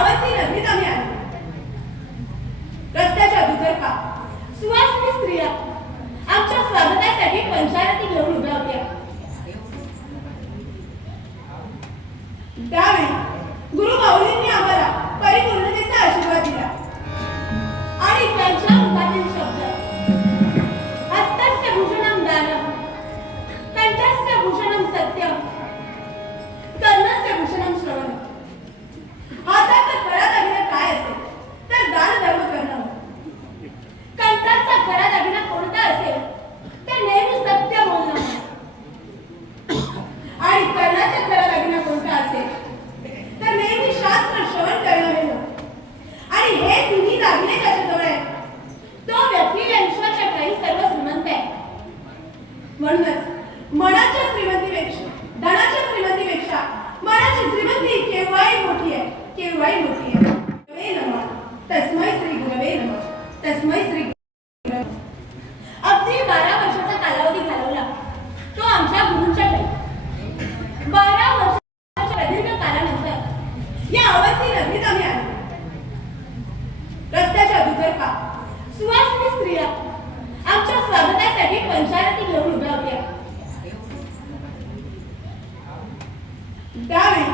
सावंती नगरीत आम्ही आलो रस्त्याच्या दुतर्फा सुवासिनी स्त्रिया आमच्या स्वागतासाठी पंचायती घेऊन उभ्या म्हणूनच मनाच्या श्रीमंतीपेक्षा धनाच्या श्रीमंतीपेक्षा मनाची श्रीमंती केव्हाही मोठी आहे केव्हाही मोठी आहे. तस्मय श्री गुरवे नम. तस्मय श्री अगदी बारा वर्षाचा कालावधी घालवला. तो आमच्या गुरुंच्या बारा वर्षाच्या प्रदीर्घ कालानंतर या अवस्थी नदीत आम्ही आलो. रस्त्याच्या दुतर्फा सुवासिनी स्त्रिया स्वागतासाठी पंचायती घेऊन उभ्या होत्या त्यावेळी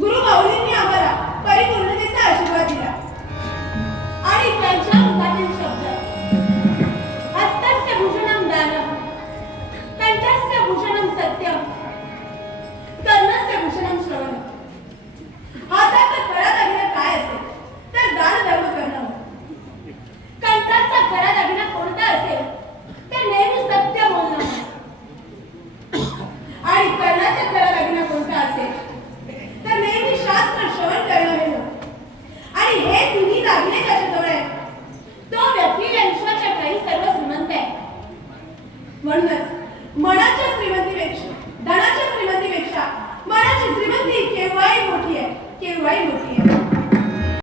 गुरु माऊलींनी आम्हाला परिपूर्णतेचा आशीर्वाद दिला. आणि त्यांच्या मुखातील शब्द. हस्तस्य भूषणम दान. कंठस्य भूषणम सत्यम म्हणूनच मनाच्या श्रीमंतीपेक्षा धनाच्या श्रीमंतीपेक्षा मनाची श्रीमंती केव्हाही मोठी आहे केव्हाही मोठी आहे.